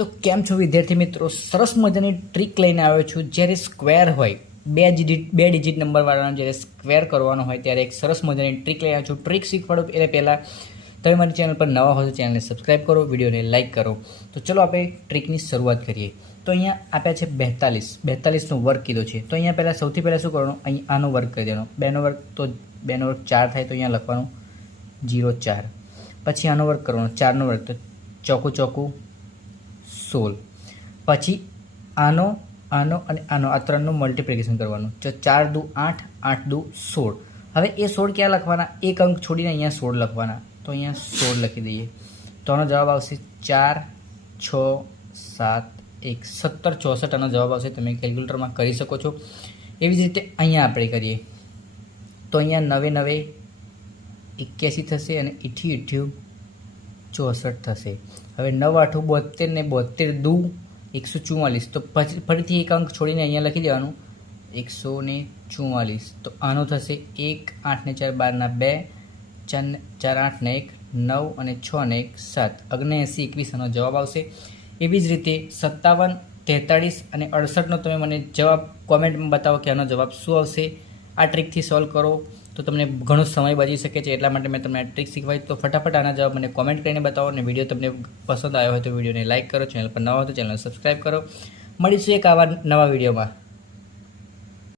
તો કેમ છો વિદ્યાર્થી મિત્રો, સરસ મજાની ટ્રીક લઈને આવ્યો છું. જ્યારે સ્ક્વેર હોય બે ડિજિટ નંબરવાળાનો જ્યારે સ્ક્વેર કરવાનો હોય ત્યારે એક સરસ મજાની ટ્રીક લઈને આવ્યો છું. ટ્રીક શીખવાડું એટલે પહેલાં તમે મારી ચેનલ પર નવા હો તો ચેનલને સબસ્ક્રાઈબ કરો, વિડીયોને લાઇક કરો. તો ચલો આપણે ટ્રીકની શરૂઆત કરીએ. તો અહીંયા આપ્યા છે 42નો વર્ગ કીધો છે. તો અહીંયા પહેલાં સૌથી પહેલાં શું કરવાનું, અહીં આનો વર્ગ કરી દેવાનો. 2નો વર્ગ તો 2નો વર્ગ 4 થાય, તો અહીંયા લખવાનું 0 4. પછી આનો વર્ગ કરવાનો, 4નો વર્ગ તો ચોકું 16. પછી આનો અને આનો આ ત્રણનું મલ્ટિપ્લિકેશન કરવાનું. તો 4 દુ 8, 8 દુ 16. હવે એ 16 ક્યાં લખવાના, એક અંક છોડીને અહીંયા 16 લખવાના. તો અહીંયા 16 લખી દઈએ. તો આનો જવાબ આવશે 4 6 7 1 17 64. આનો જવાબ આવશે. તમે કેલ્ક્યુલેટરમાં કરી શકો છો. એવી જ રીતે અહીંયા આપણે કરીએ તો અહીંયા 9 9 81 થશે અને 8 8 64 થશે. હવે 9 8 72 ને 72 દુ 144. તો પછી ફરીથી એક અંક છોડીને અહીંયા લખી દેવાનું 144. તો આનો થશે 1 8 ને 4 12 ના 2 4 8 ને 1 9 અને 6 ને 1 7 79 21. આનો જવાબ આવશે. એવી જ રીતે 57 43 અને 68નો તમે મને જવાબ કોમેન્ટમાં બતાવો કે આનો જવાબ શું આવશે. આ ટ્રીકથી સોલ્વ કરો તો તમને ઘણો સમય બચી શકે છે. એટલા માટે મેં તમને આ ટ્રીક શીખવાડી. તો ફટાફટ આના જવાબ મને કોમેન્ટ કરીને બતાવો. અને વિડીયો તમને પસંદ આવ્યો હોય તો વિડીયોને લાઇક કરો, ચેનલ પર નવા હોય તો ચેનલને સબસ્ક્રાઈબ કરો. મળીશું એક આવા નવા વિડીયોમાં.